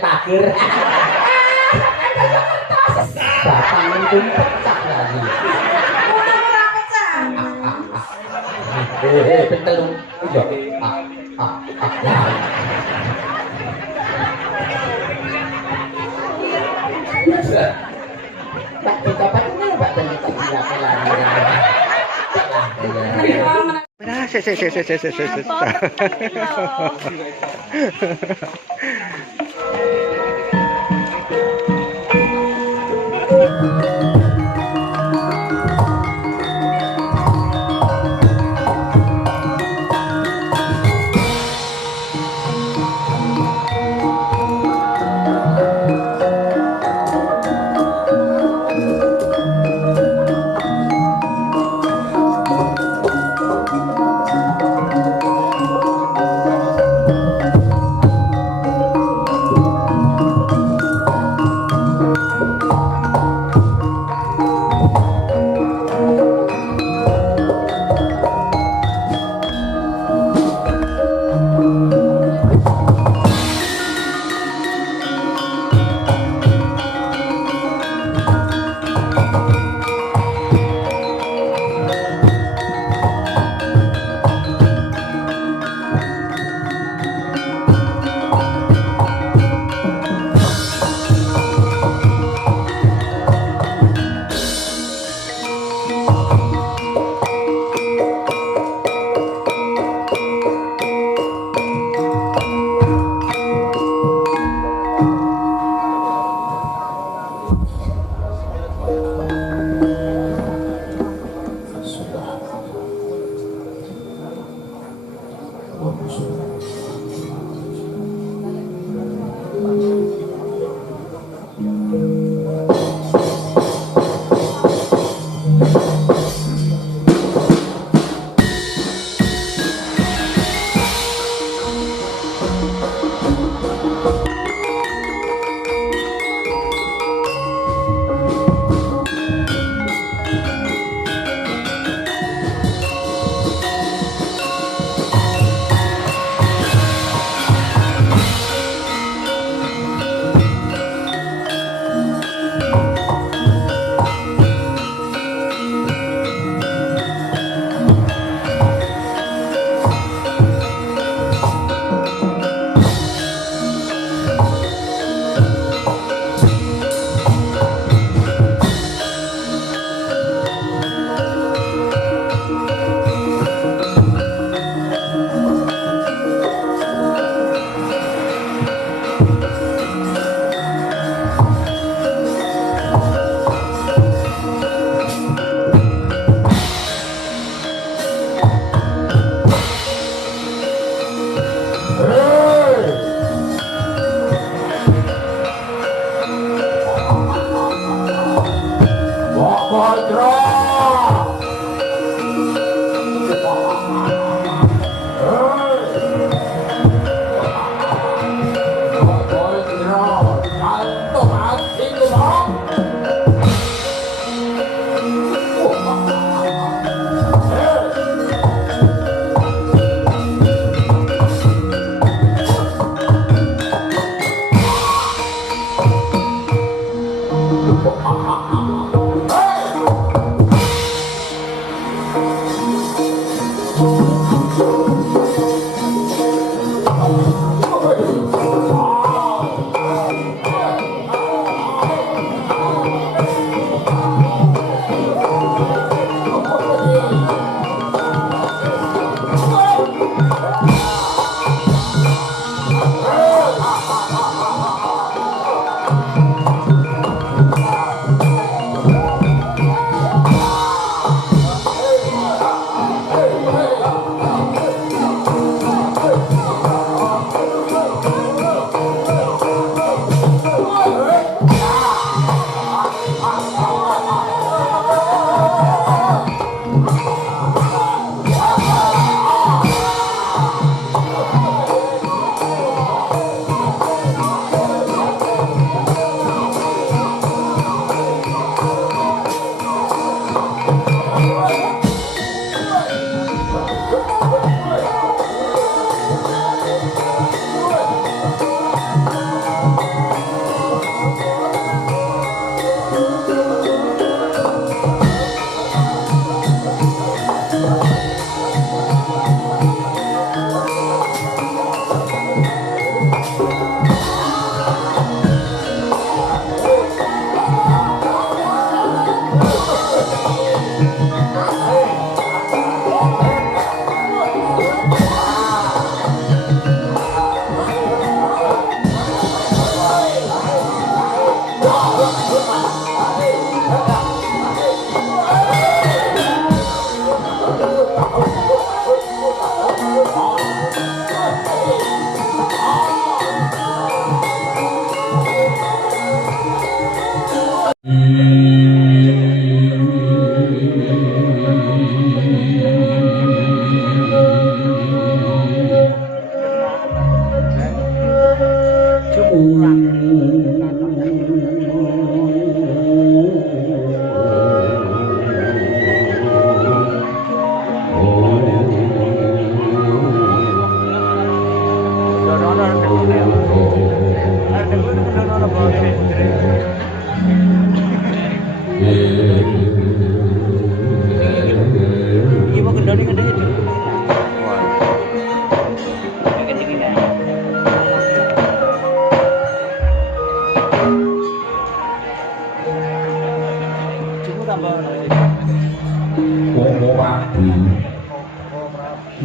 takir. Batang itu pecah lagi. Ora pecah. Betul. Iya. Tak dapat ini Pak dan kita silakan lagi. Nah,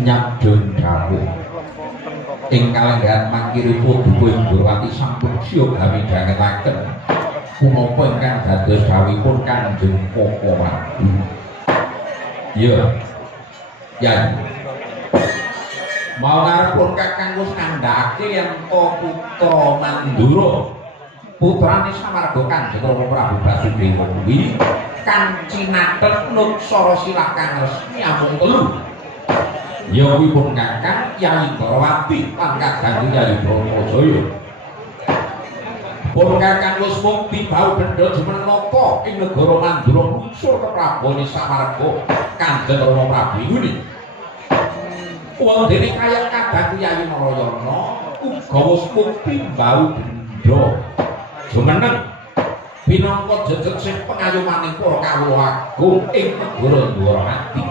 nyadun dawuh ing kalenggahan mangkiripun Dukuh Indrawati sampun siya gamidhangetaken punapa ingkang dados dawuhipun Kanjeng Koko Prabu. Ya. Ya. Mau ngarepun Kakang wis ngandhakake yen putra Mandura putrane Samarga Kanjeng Rama Prabu Basudewa kuwi kang cinathet nuksara silah kang resmi amung 3. Ya kuwi pun Kakang Yayi Indrawati lan Kakang Yayi Brontojaya. Pun Kakang wis mukti bau bendha jumenapa ing negara Mandura muncul keprabone Samarga Kanjeng Rama Prabu kuwi. Wong dene kaya Kakang Yayi Narayana uga wis mukti bau bendha jumeneng pinangka jejeg sing pengayomaning para kawula agung ing negara Ndwarawati.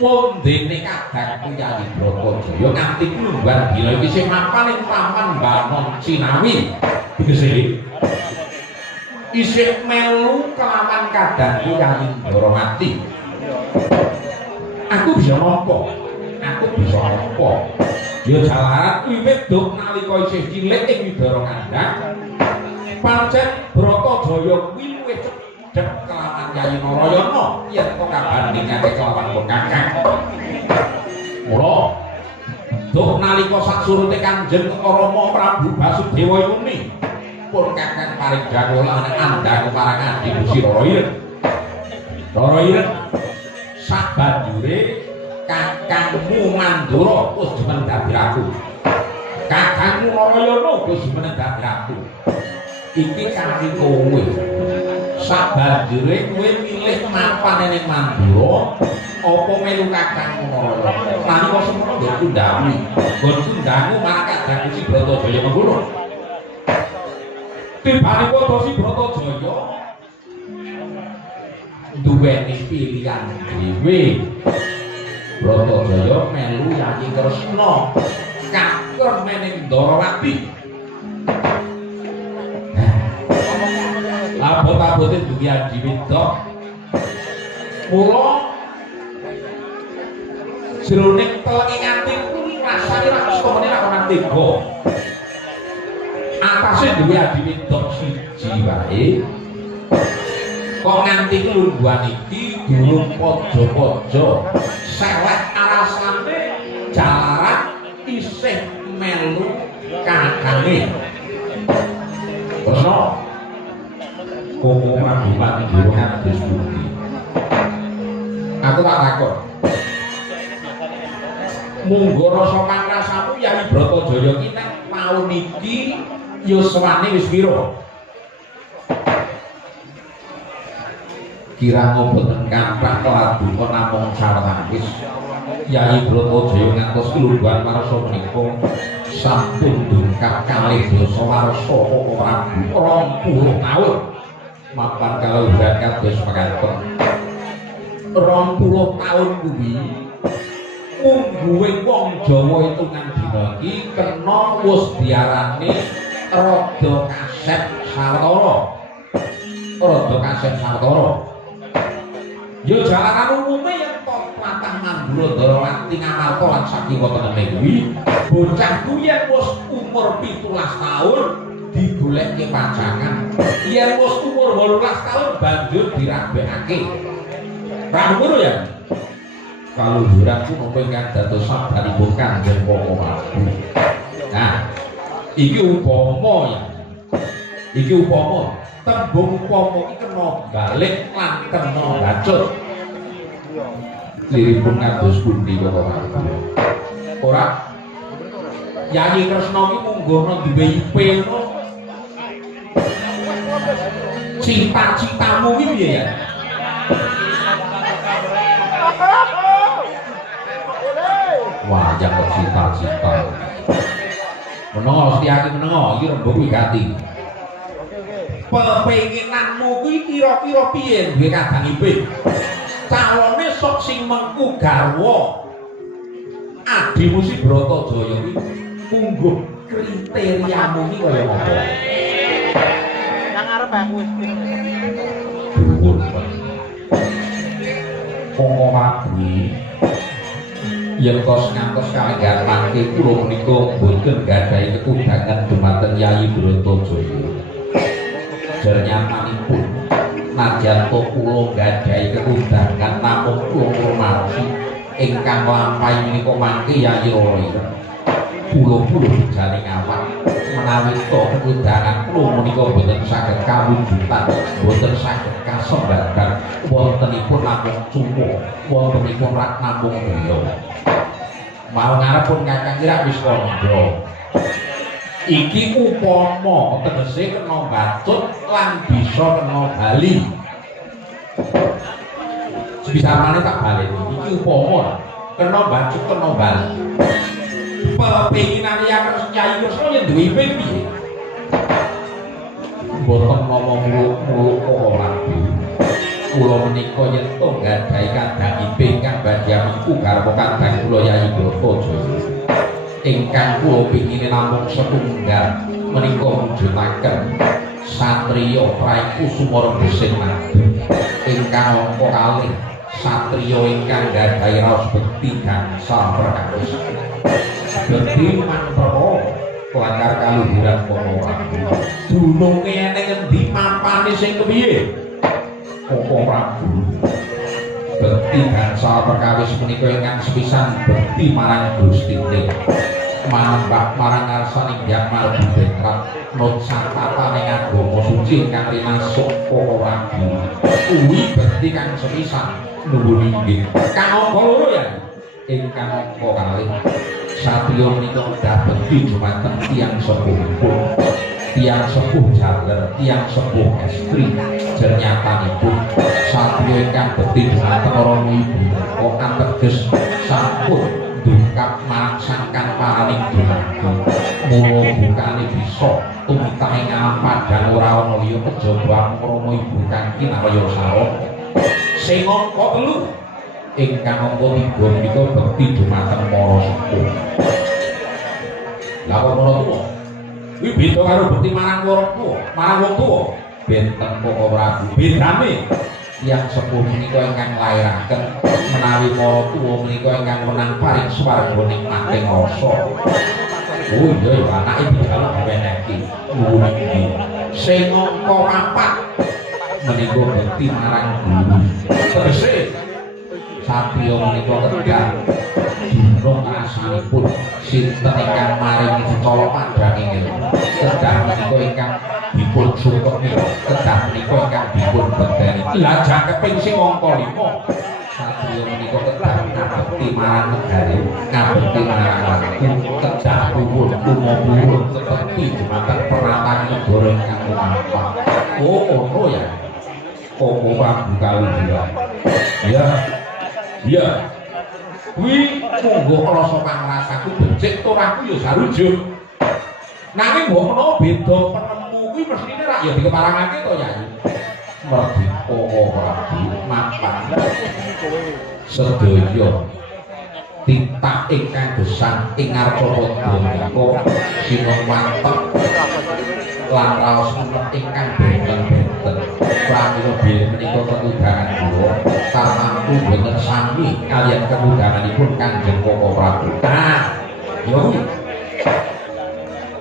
Wong dene Kakang Yayi Brontojaya nganti kulumban dina iki sing mapan ing paman Banon Cinawi. Tegese isih melu kelawan Kakang Yayi Ndwarawati. Aku bisa nampa. Aku bisa nampa. Ya jalaran wiwit duk nalika isih cilik ing Widara Kandhang. Pancen Bratajaya kuwi luwih cedhek kelawan Yayi Narayana yen kok kabandhingake kelawan Kakang. Mula duk nalika saksurute Kanjeng Rama Prabu Basudewa yuni pun Kakang paring dawuh lan andhang marang Adi Gusti Rara Ireng. Rara Ireng sabanjure Kakangmu Mandura wis jumeneng dadi ratu. Kakangmu Narayana wis jumeneng dadi ratu. Iki kanthi kowe. Sabanjure kowe milih mapan ning Mandura apa melu Kakangmu Narayana. Nalika semono nggonku ndawuhi, nggonku ndangu marang Kakang Gusti Bratajaya mengkono. Tibane kota si Bratajaya duweni pilihan dhewe. Bratajaya melu Yayi Kresna katon mening Ndwarawati. Abot-abote duwe adi wedok. Mula jroning telenging atiku kuwi rasane ra kestemene ra ana tega. Atase duwe adi wedok siji wae. Kok nganti kelungguhan iki durung pojo-pojo selek alasane jalaran isih melu kakange. Terus Koko Prabu Mandura kados pundi? Aku tak takon. Munggo rasa pangrasamu Yayi Bratajaya ki nek taun iki yuswane wis pira? Kirang boten kathah keladuka namung sawetawis. Yayi Bratajaya ngantos kelungguhan warsa menika sampun dungkap kalih dasa warsa Koko Prabu 20 taun. Mapan kalau berangkat kados mekaten 20 taun kuwi mungguhe wong Jawa hitungan dina iki kena wis diarani rada kaset sawetara. Rada kaset sawetara. Ya jalaran umume yen to tlatah Mandura Ndwarawati ngamarta lan saking wontenane kuwi bocah kuwi yen wis umur 17 taun digoleki pacangan. Yen wis umur 18 taun banjur dirabekake. Ra ngono ya. Kalungguranku napa ingkang dados sabaripun Kanjeng Koko Prabu. Nah, iki upama ya. Iki upama tembung upama iki kena balik lan kena bacut. Liripun kados pundi Koko Prabu? Ora Yayi Kresna iki munggono duwe IP ngono. Cita-citamu iki piye ya? Wah, jangan cita-cita. Menengo setiaki menengo, iki rembug kuwi gati. Pepenginanmu kuwi kira-kira piye duwe kadang ipin? Calone sok sing mengku garwa. Adimu si Bratajaya kuwi mungguh kriteriamu iki kaya apa? Nang arep aku wis Dhuwur. Kongko mati. Yen kos ngantos kalenggan mangke kula menika boten gadhahi kekudangan dumateng Yayi Bratajaya. Jernyatanipun najan to kula gadhahi kekudangan namung kula ngurmati ingkang lampahi menika mangke Yayi Rara. Kula-kula jane ngawak menawi to kekudangan kula menika boten saged kawujudan, boten saged kasembaran wontenipun namung cumo, wontenipun rak namung beliau. Mau ngarepun Kakang Irak wis kandha. Iki upama tegese kena bacut lan bisa kena bali. Sebisane tak baleni iki upama kena bacut kena bali. Pepenginan Kyai Kresna yen duwe ipin piye? Boten nama muluk-muluk ora. Kula menika yen to gadhahi kadang ipin kang badhe mengku garwa kadang kula Yayi Bratajaya. Ingkang kula pingine namung setunggal menika mujudaken satriya praiku sumara besin madu. Ingkang angka kalih satriya ingkang gadhahi raos bekti gangsal perkawis. Bekti mantra kelakar kaluhuran para prabu. Dununge ning endi mampane sing kepiye? Koko Prabu. Bekti gangsal perkawis menika ingkang sepisan bekti marang Gustine. Manembak marang ngarsaning Hyang Margi Betrat nut satataning agama suci ingkang rinasuk Koko Prabu. Kuwi bekti kang sepisan nuwun inggih. Kang angka loro ya. Ingkang angka kalih satriya menika kedah bekti dumateng tiyang sepuhipun. Tiang sepuh jaler, tiang sepuh estri, jernyatanipun satriya ingkang bekti dumateng Rama Ibu kok ateges sampun dungkap mangsangkan paraning dumateng. Mula bukane bisa tumitah ing alam padang ora ana liya kejaba Rama Ibu kang kinarya sarana. Sing angka 3 ingkang angka 3 menika bekti dumateng para sepuh. Lah kok para tuwa kuwi beda karo bekti marang wong tuwa, marang wong tuwa. Benten Koko Prabu bedane tiyang sepuh menika ingkang lairaken menawi para tuwa menika ingkang menang paring swarga nikmating rasa. Oh iya ya anake dijaluk diwenehke. Nuwun iki. Sing angka 4 menika bekti marang guru. Tegese satriya menika kedah dunung asalipun sinten ingkang maringi secala pandhanging kedah menika ingkang dipun sukeni, kedah menika ingkang dipun beteni. Lah jangkeping sing angka 5 satriya menika kedah ngabekti marang negari, ngabekti marang waktu, kedah puwun tumapun tekti dumateng peranatan negara ingkang lumampah. Oh ono ya. Koko Prabu kaluhuran. Ya. Ya. Kuwi monggo rasa pangrasaku becik toraku ya sarujuk. Nanging mbok menawa beda penemu kuwi mestine rak ya dikeparangake to Yayi. Mergi Koko Prabu mapan sedaya titah ingkang gesang ing Arcapada menika sinewantep lan raos ingkang benten-benten. Pramila bilih menika ketudangan kula tartamtu boten sami kaliyan ketudanganipun Kanjeng Koko Prabu. Nah, ya kuwi.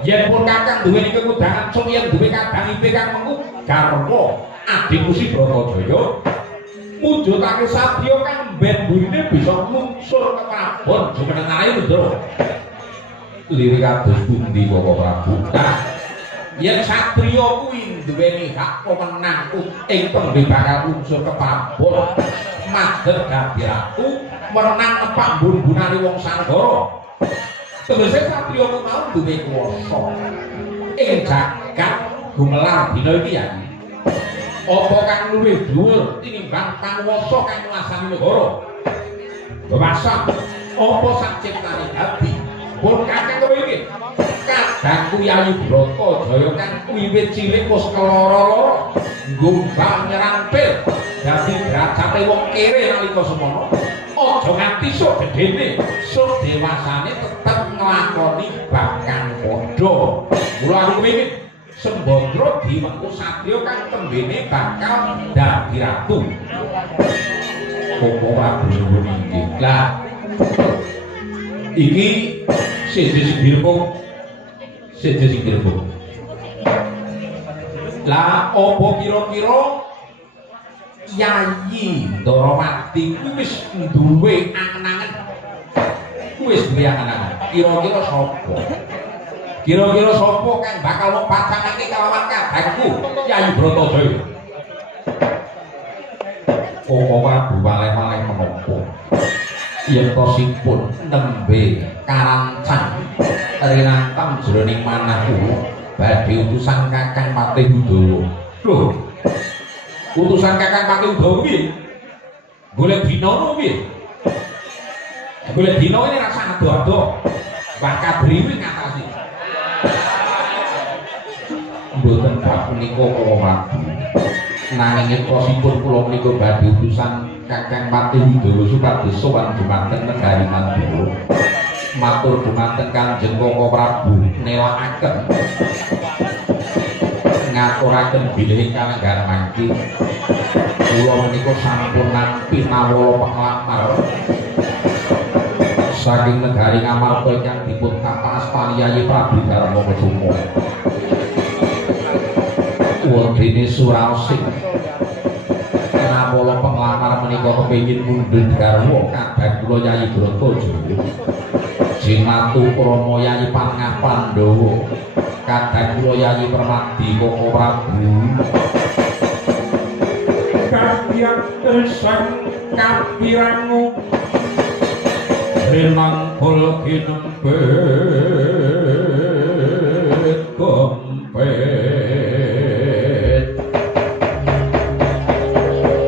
Yen pun Kakang duweni ketudangan sumiyen duwe kadang ipe kang mengku garwa adikku si Bratajaya mujudake satriya kang ben burine bisa lungsur ke Prabon jumenengahe lho. Lirik kados pundi Koko Prabu? Nah, yen satriya kuwi duweni hak pemenang ing tembe bakal unsur kepabon madhep dadi ratu menang nepak mbun-bunane wong Sanggara. Tegese satriya mau duwe kuwasa ing jagat gumelar dina iki ya. apa kang luwih dhuwur tinimbang panguwasa kang nguasani negara? Bebasa apa sanciptane ati? Pun kakek kowe iki kadangku Yayi Bratajaya kan wiwit cilik wis keloro-loro nggumbang nyerampil dadi derajate wong kere nalika semono. Aja nganti sok gedene, sok dewasane tetep nglakoni bakang padha. Mula aku iki Sembadra diwengku satriya kang tembene bakal dadi ratu. Kok ora bingung iki. Lah iki siji singkirku. Lah apa kira-kira Yayi Ndarawati kuwi wis duwe angen-angen. Wis duwe angen-angen. Kira-kira sapa? Kira-kira sapa kang bakal mepacangake kalawan kadangku Yayi Bratajaya? Ora buwaleh-waleh menapa. Yen tosipun nembe karancang rinantang jroning manah kula badhe utusan Kakang Patih Udawa. Lho, utusan Kakang Patih Udawa piye? Golek dina ngono piye? Golek dina ini rasa ado-ado. Mbah Kadriwi ngatasi. Mboten bab punika kula wabu. Nanging tosipun kula menika badhe utusan Kakang Patih Udawa supados sowan dhumateng negari Mandura. Matur dhumateng Kanjeng Koko Prabu nelakaken ngaturaken bilih kalenggar mangke kula menika sampun nampi nawala penglamar saking negari Ngamarta ingkang dipun kapastani Yayi Prabu Darmakusuma wondene Suraosing nawala penglamar menika kepengin mundhut garwa kadang kula Yayi Bratajaya Jinatu Krama Yayi Pangah Pandhawa kadang kula Yayi Permadi Koko Prabu kapiyak gesang kapirangu rinangkul kinempet kompet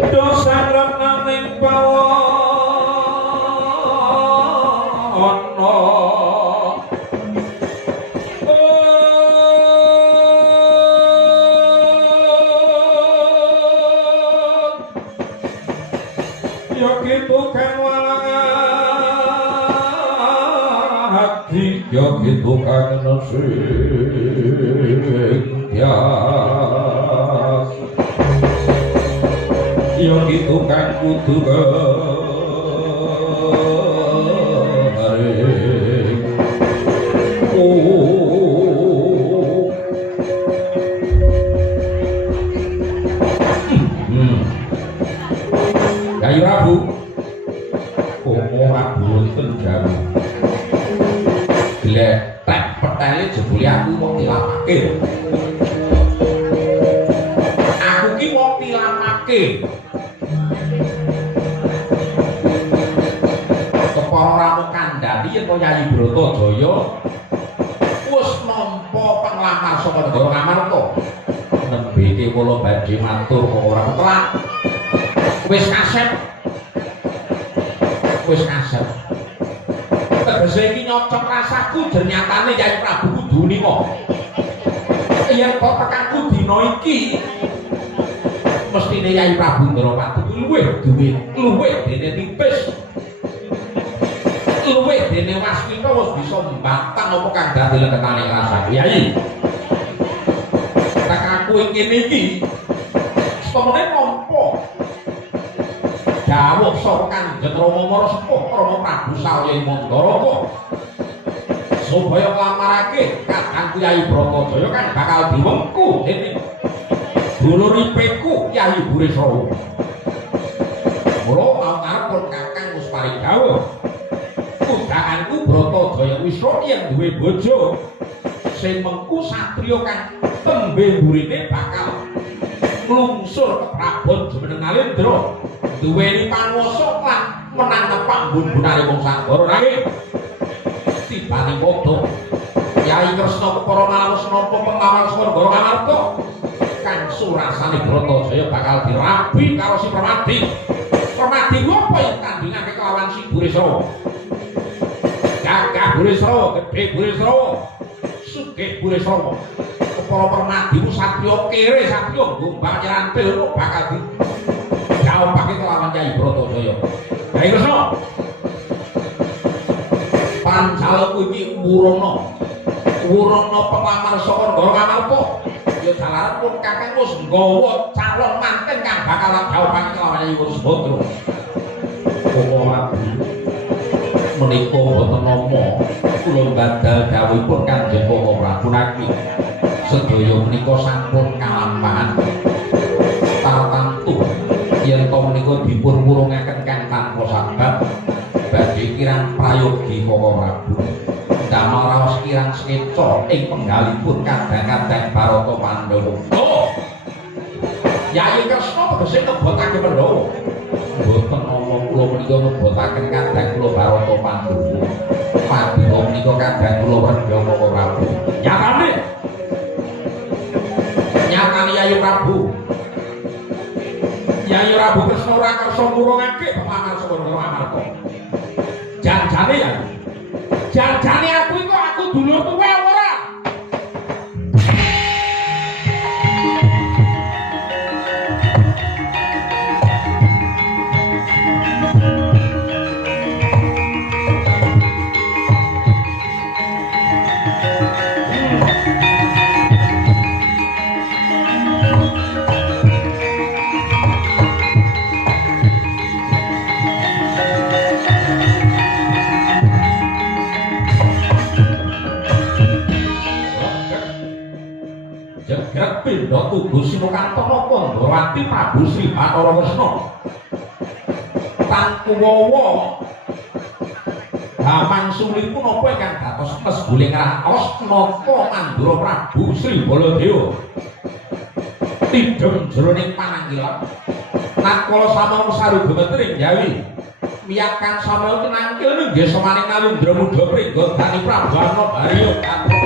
dosa renaning bawana ya gitu kan walang hati ya gitu kan nasib ya ya gitu kan kudu garing Yayi Prabu Prabu wonten jaru gletek petele jebule aku wong dilamake aku ki wong dilamake kepara ramu kandhani yen Yayi Bratajaya wis nampa penglamar saka negara Ngamarta nembe iki kula badhe matur kok ora ketelak wis kaset tegese iki nyocok rasaku ternyatane Yayi Prabu kudu nika yen kok tekanku dina iki mestine Yayi Prabu Ndarawati luwih duwe luwih dene tipis luwih dene Waskita wis bisa mbatang apa kang dadi leketane rasaku Yayi tekanku ing kene iki setemene nampa dawuh saka Kanjeng Rama Marasepuh Rama Prabu Salya Mandaraka supaya nglamarake kadangku Yayi Bratajaya kan bakal diwengku dening dulur ipeku Yayi Burisrawa. Mula mau ngarep Kakang wis paring dawuh undanganku Bratajaya Wisra yen duwe bojo sing mengku satriya kang tembe burine bakal nglungsur ke Prabon Jumeneng Nalendra duweni panguwasa lan menang tepak mbun-bunane wong Sanggara nanging tibane padha Yayi Kresna Kepara Malawis napa pengawal Negara Ngamarta kang surasane Bratajaya bakal dirabi karo si Permadi. Permadi ngopo ing tandingake kelawan si Burisrawa. Gagah Burisrawa, gedhe Burisrawa, sugih Burisrawa. Kepala Permadi ku satriya kere, satriya gombang nyerantil bakal dijawabake kelawan Kyai Bratajaya. Kyai Kresna. Pancalku iki Wurana pelamar saka Ndara Ngamarta. Ya jalaran pun kakek wis nggawa calon manten kang bakal jawabake kelawan Kyai Wurusbandra. Kok menika boten nama kula badal dawuhipun Kanjeng Koko Prabu Naki. Sedaya menika sampun kalampahan. Tartamtu yen to menika dipun wurungaken kang tanpa sabab badhe kirang prayogi Koko Prabu. Damel raos kirang sekeca ing penggalipun kadang-kadang Barata Pandhawa. Oh! Yayi Kresna tegese nebotake Pandhawa. Mboten nama kula menika nebotaken kadang kula Barata Pandhawa. Pandhawa menika kadang kula Wreja Koko Prabu. Nyatane Yayi Prabu. Yayi Prabu Kresna ora kersa ngurungake pemangan saka Ngamarta. Janjane ya. Janjane aku iku aku dulur tuwe ora. Pindha tugu Sinokanto napa Ndrawati Prabu Sri Bathara Kresna. Tan kuwawa Hamang sulipun napa ingkang dados mesguling raos napa Mandura Prabu Sri Baladewa. Tidhem jroning pananggilan nakala sampun saru gemetring Jawi. Miyakan samel tinangkil nggih semaning Nalindra Muda Pringgondani Prabu Anabharya kanthi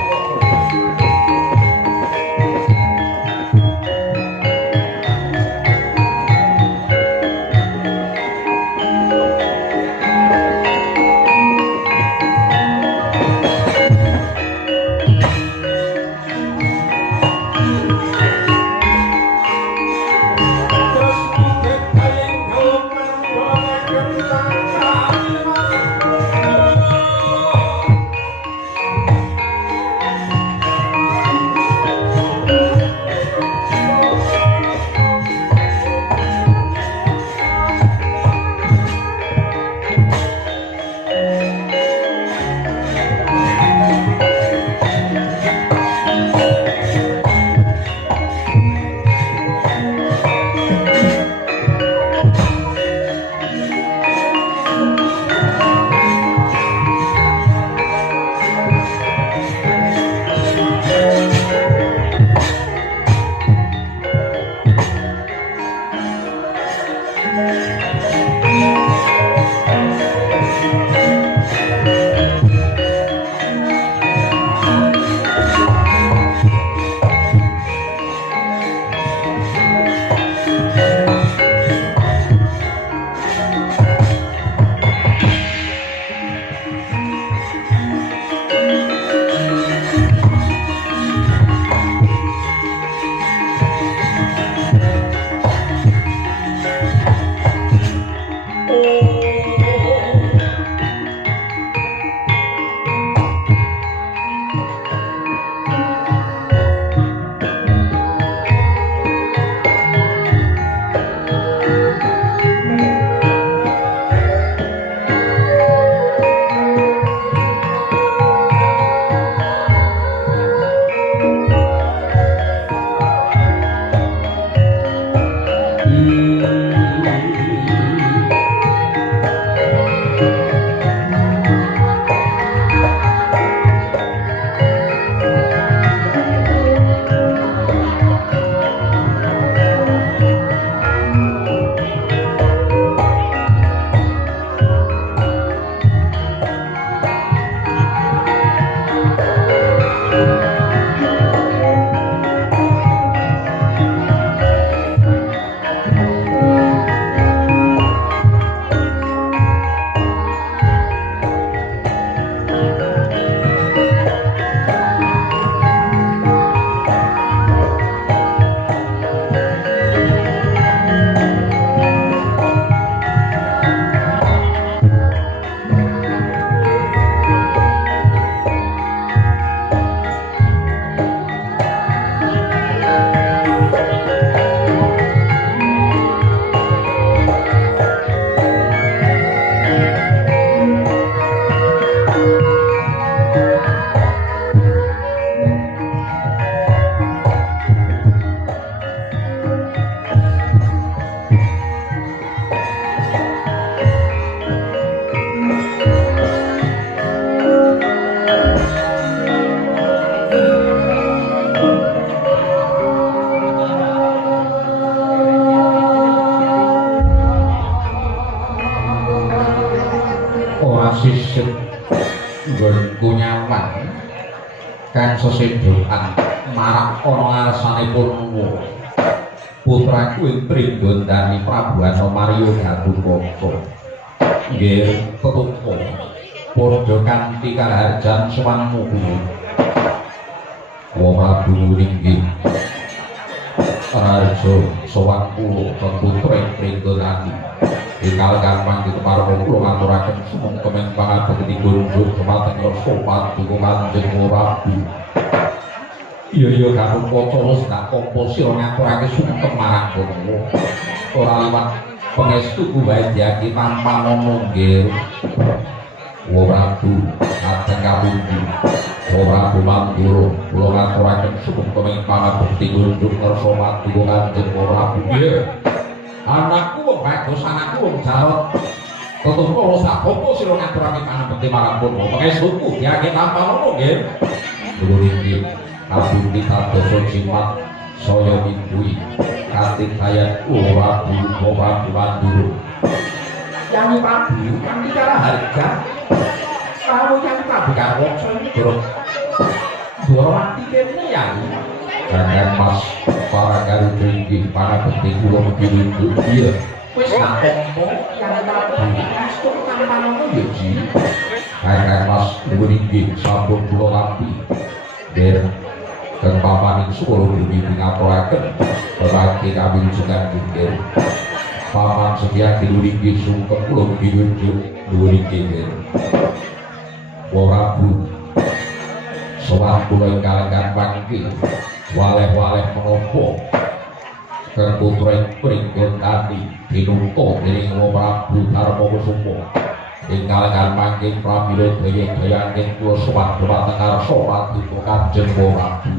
isin nggonku nyaman kan sesedokan marak ana ngarsanipun putraku ing Pringgondani Prabu Anomario Gatotkaca nggih tetungko padha kanthi karaharjan sowan mugi wong Prabu nggih Raja sowan kula putra ing Pringgondani dikal gampang diteparang kula ngaturaken sumeng kemen pangabekti kunjuk dhumateng sopan dukungan Kanjeng Prabu. Iya Gatotkaca wis tak apa sira ngaturake sumeng marang kula. Ora liwat pangestu kuwadyaki tanpa mono nggih. Wa Prabu kadang kapundi. Wa Prabu Mandura kula ngaturaken sumeng kemen pangabekti kunjuk sopan dukungan Kanjeng Prabu. Iya. Anakku wong bagus, anakku wong jarot. Tetungko wis tak apa sira ngaturake panabekti marang kula. Pangestuku diake tanpa mono nggih. Lho iki kabundi kadosa jimat saya mingguhi kanthi kaya ora Prabu Mandura. Yang Prabu kanthi cara harga kalau yang Prabu Gatotkaca ini dorong kene ya. Jangan Mas para garuda iki para bekti kula mugi iya. Wis tak apa yang Prabu kasto tanpa ngono ya Ji. Jangan Mas mugi sampun kula lampi. Der dan papaning sukul bumi ngapuraken berbagai kami juga dikir paman setia diluriki sungkem kula diwujud diluriki Prabu sowan kula ingkang pangki waleh-waleh menapa keputra ing Pringgondani dinungko dening Prabu Darmakusuma ingkang mangking pramila daya-daya ing kula sowan dhumateng ngarsa Ratu Kanjeng Prabu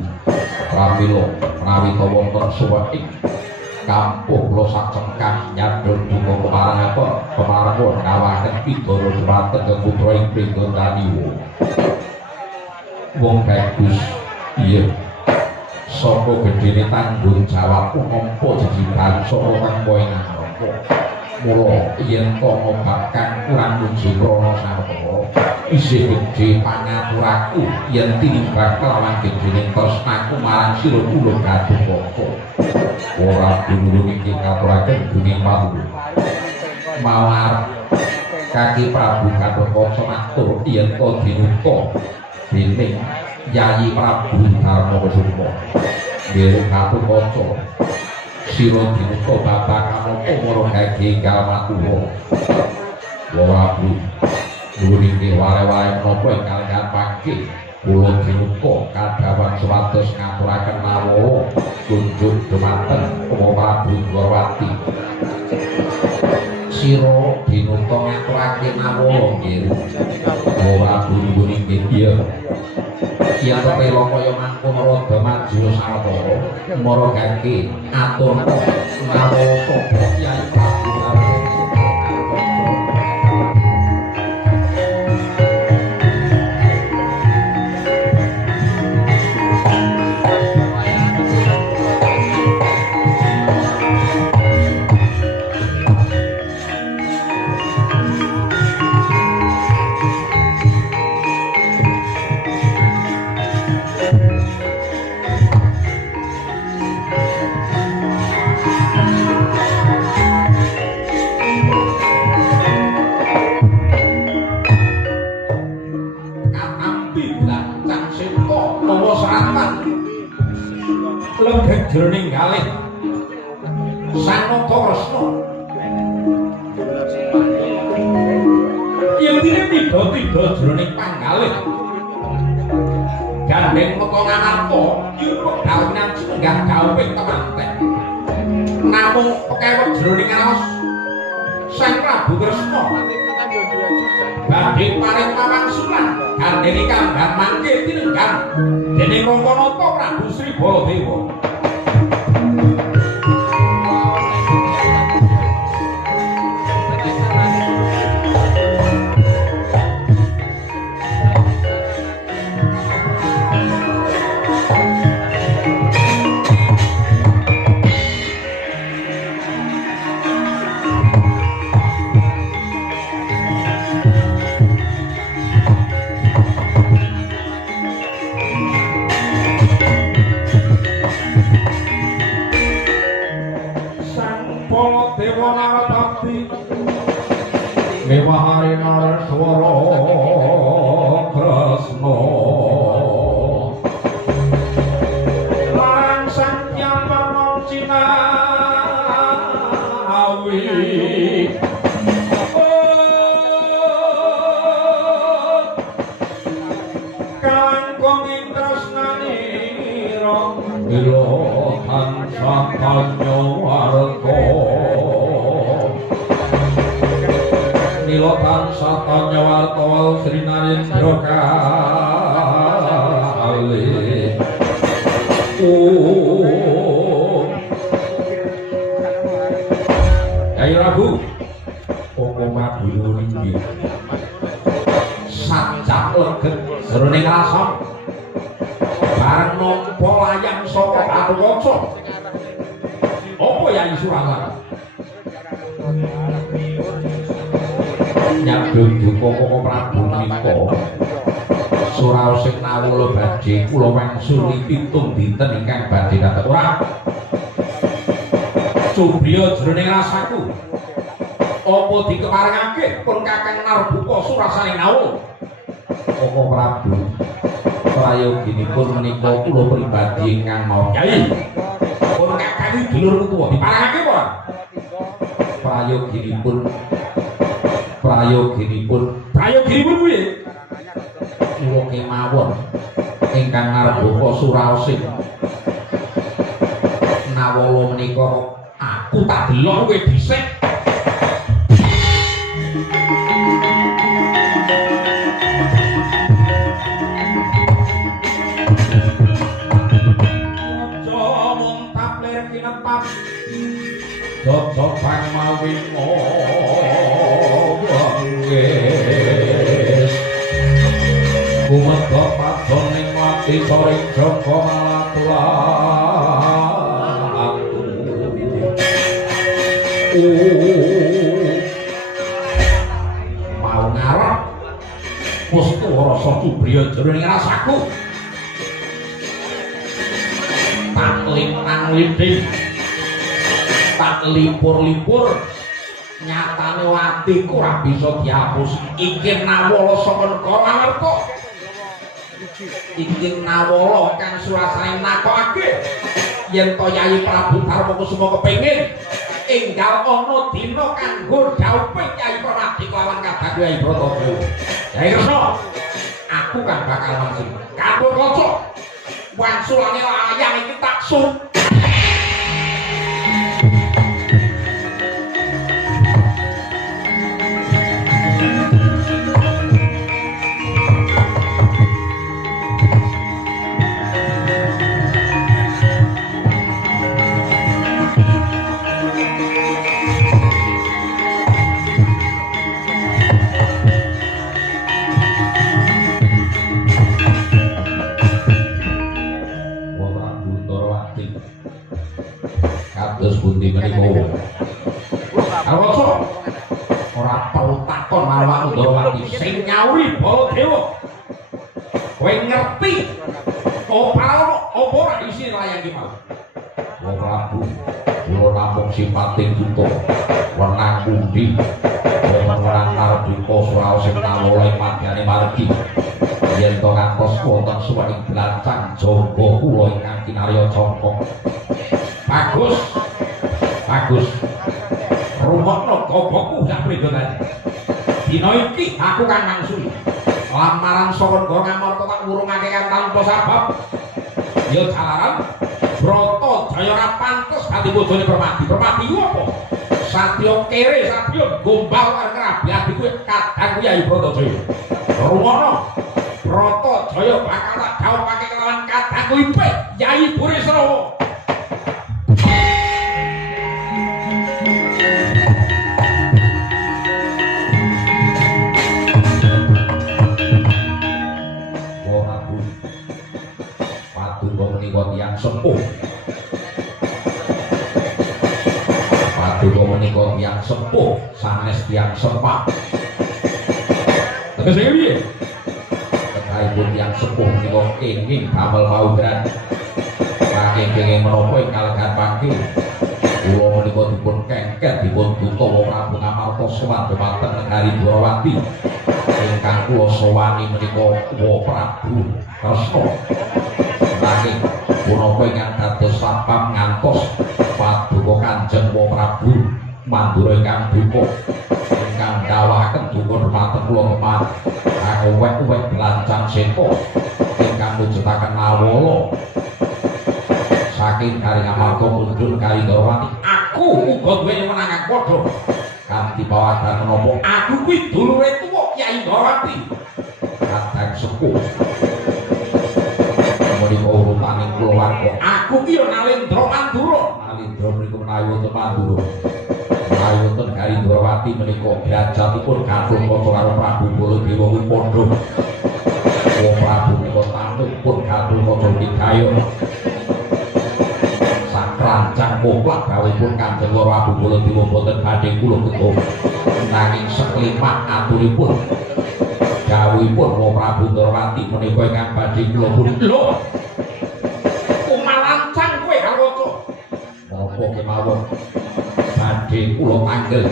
pramila menawi wonten suwek kampung kula sacengkang nyadul duka kemarang kawahen pidana dhumateng keputra ing Pringgondani wong bagus iya saka gedene tanggung jawab nampa jejiban saka kang kowe ngarep mula yen kono bakang kurang muji krana sarta isih gedhe pangapuraku yen tinimbang kelawan gedhening tresnaku marang sira kula Gatotkaca ora dunung iki ngaturaken duning pawu mawar kaki Prabu Gatotkaca matur yen to dinuka dening Yayi Prabu Darmakusuma nggih Gatotkaca sira dinuka babakan apa marang gage galmatua Prabu nuwuning wale-wale menapa ingkang pangke kula dinuka kadhawan supados ngaturaken nawara kunjuk dhumateng Prabu Dwarawati sira dinuka ngaturake nawara nggih Prabu nuwuning iya yen kepela kaya mangkon rada maju sawetara mara gage atur nawara sapa Kyai Prabu jroning kalih Sanata Kresna yen tiba-tiba jroning panggalih gandeng meka ngamarta yen dawanan senggah gawe temanten namung pekewet jroning raos Sang Prabu Kresna badhe paring pawangsulan gandeng kandhang mangke tinenggan dening Rangkanata Prabu Sri Baladewa narapati mewahari naraswara kresna larang sanjang panon cinawi kalangkung ing tresnanira bila tansah kanya warga nila tansah kanya warga Sri Narendra kalih Kyai Rabu Koko Madiyo niki sajak leged jroning rasa bareng nampa layang saka Aruwaca apa Yai Surasana nyadun duka Koko Prabu menika suraosing nawula badhe kula wangsuli 7 dinten ingkang badhe dateng ora Cubriya jroning rasaku apa dikeparengake pun Kakang Narbuka surasaning nawula Koko Prabu prayoginipun menika kula pribadi ingkang mau Kyai pun Kakang dulur tuwa diparengake apa prayoginipun kuwi kula kemawon ingkang Narbuka suraosing nawala menika aku tak delok kowe dhisik Joko pangmawin mawis Kumega padoning mati soring Joko malatulatu mau ngarep pustu rasa Cubriya jroning rasaku tak lintang-linting tak lipur-lipur nyatane atiku ora bisa dihapus iki nawala saka negara Amerta iki nawala kang surasane nakokake yen to Yai Prabu Darmakusuma kepengin enggal ana dina kanggo dhauping Yai Pranadi kelawan kadang Yai Brataya Yai Kresna aku kan bakal mangsi kanggo kaca wangsulane layang iki tak sun kados pundi menika Aroso ora perlu takon marang Ndawati sing nyauri Baladewa kowe ngerti apa ora isi layang iki mau Prabu kula namung sipating buta wenang pundi wenang Narbuka suraosing nawala ing madyane margi yen to ngantos wonten suwening blancang jaba kula ingkang kinarya congkok bagus rumakna kobokku sak predonan dina iki aku kan mangsuli lamaran saka negara Amarta tak ngurungake kan tanpa sabab ya jalaran Brata Jaya ora pantes dadi bojone Permati ku apa satya kere satya gombal karo ngrabi adiku kadang Yai Bratajaya rumakna Brata Jaya bakal tak dhawuhake kelawan kadangku Ipik Yai Burisrawa tiyang sepuh paduka menika tiyang sepuh sanes tiyang sepak tegese piye kekaipun tiyang sepuh menika kenging damel maudran saking kenging menapa ing kalegan pangki kula menika dipun kengket dipun sowan dumateng Negari Dwarawati ingkang kula sowani menika Wa Prabu Kresna nanging punapa ingkang dados sabab ngantos paduka Kanjeng Wa Prabu Mandura ingkang duka ingkang dawaken duka dumateng kula teman awek-awek belancang seta ingkang mujudaken awala saking kari amarga mundur kari Dwarawati aku uga duwe menangan padha kanthi bawadan menapa aku kuwi dulure tuwa Kyai Dwarawati kadang sepuh menika urupaning kulawarga aku ki Nalendra Mandura Nalendra menika menawi wonten Mandura menawi wonten kari Dwarawati menika derajatipun kathah karo Prabu Baladewa kuwi padha Wa Prabu menika tampun kathah karo Wigayo rancang mutlak gawipun Kanjeng Prabu Baladewa boten badhe kula ketum nanging seklimat aturipun gawipun Wa Prabu Dwarawati menika ingkang badhe kula pun lho umalancang kowe Harwaca napa kemawon badhe kula panggil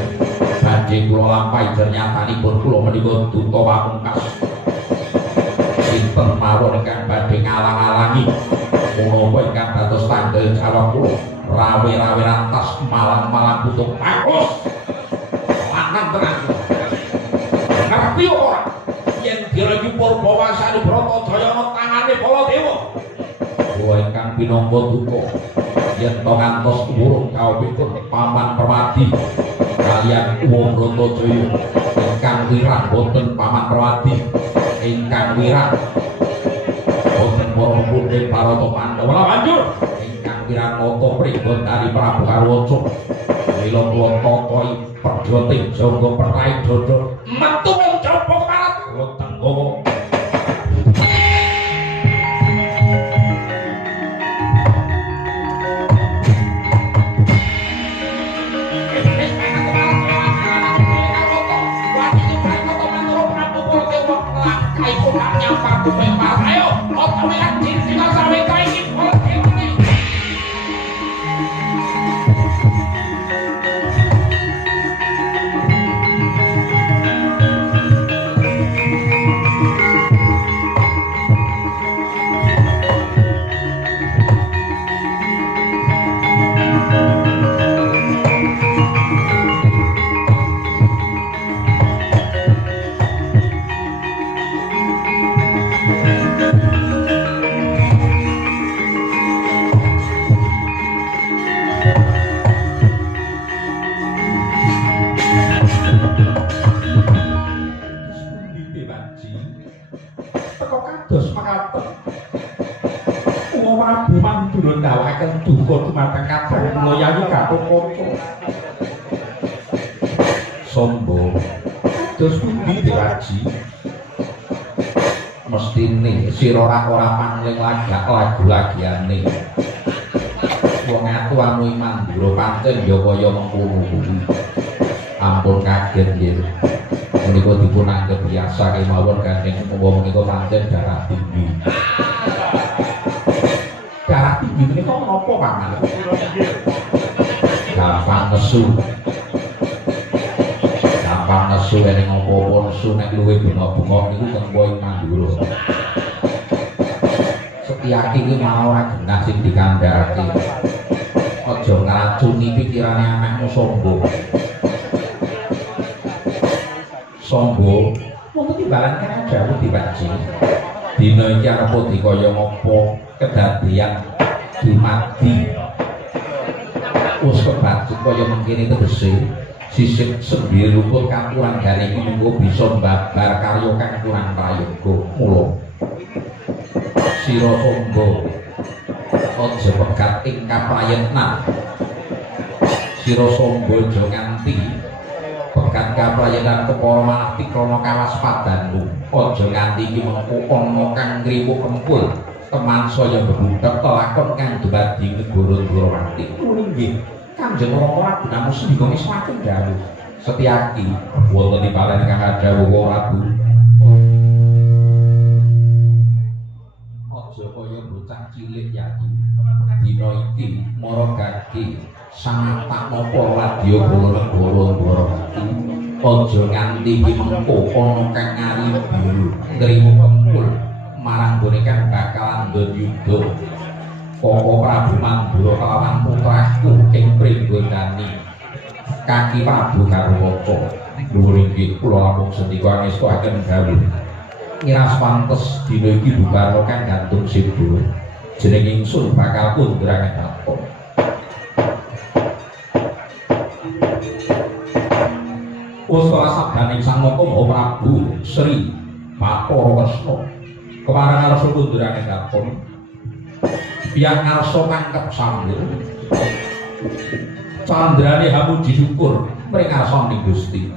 badhe kula lampahi jernyatanipun kula menika duta pamungkas sinten mawon ingkang badhe ngalang-alangi menapa ingkang dados tanggal jawab kula rawe-rawe rantas malang-malang butuh bagus lanang terang ngerti ora yen direki Purbawasari Bratajaya ana tangane Baladewa kula ingkang pinangka duka yen to ngantos urung kawitipun Paman Permadi kaliyan Uwa Bratajaya ingkang wirah boten Paman Permadi ingkang wirah boten para pundhe Barata Pandhawa banjur Wiranata pribon dari Prabu Harwaca mila kula tokohi perjoting jaga perai dodo metu wong jaba keparat kula tenggawa ayo otomelan dina saweta iki ndawakaken duka dumateng kadang kula yayi Gatotkaca Samba dos pundi Dewaji mestine sira ora pangling lagak lagu-lagiane wong atuamu Mandura pancen ya kaya mengkono kuwi ampun kaget nggih menika dipun anggep biasa kemawon gandeng umpama menika pancen darah tinggi darah tinggi menika menapa Paman gampang nesu ning apa-apa nesu nek luwih bengok-bengok niku teng poin Mandura Setyaki iki malah ora genah sing dikandhakake aja ngracuni pikirane anakmu Samba wonten timbalan kene dawuh Dewaji dina iki arep dikaya ngapa kedadian dumadi wis kebacut kaya mengkene tegese sisih sendiri rukun kampuran gane iki mengko bisa mbabar karya kang kurang prayoga mula sira Samba aja pegat ing kaprayitnan sira Samba aja nganti pegat kaprayitnan kepara malah tikrana kawaspadanmu aja nganti iki mengko ana kang ngriwuk kempul teman saya bebudak telakon kang dumadi negara Dwarawati nggih Kanjeng Rama namun sedika semakin dawuh Setyaki wonten timbalan kang dawuh Prabu aja kaya bocah cilik Yaki dina iki Maragaki sangatak napa wadya Balanegara Maragaki aja nganti mengko ana kang ngari biru ngrimu kempul marang gone kang bakalan ndayuda Koko Prabu Mandura kelawan putraku ing Pringgondani Kaki Prabu Karwaka dhuwur inggih kula lampung sendika ngestakaken gawé ngiras pantes dina iki bubar kang gantung sido jeneng ingsun bakal pundrang apa Usra sabdaning Sang Maha Prabu Sri Bathara Kresna kemarang ngarsa pundrang apa biar ngarsa mangkep sambil candrane hamuji syukur mring ngarsaning Gusti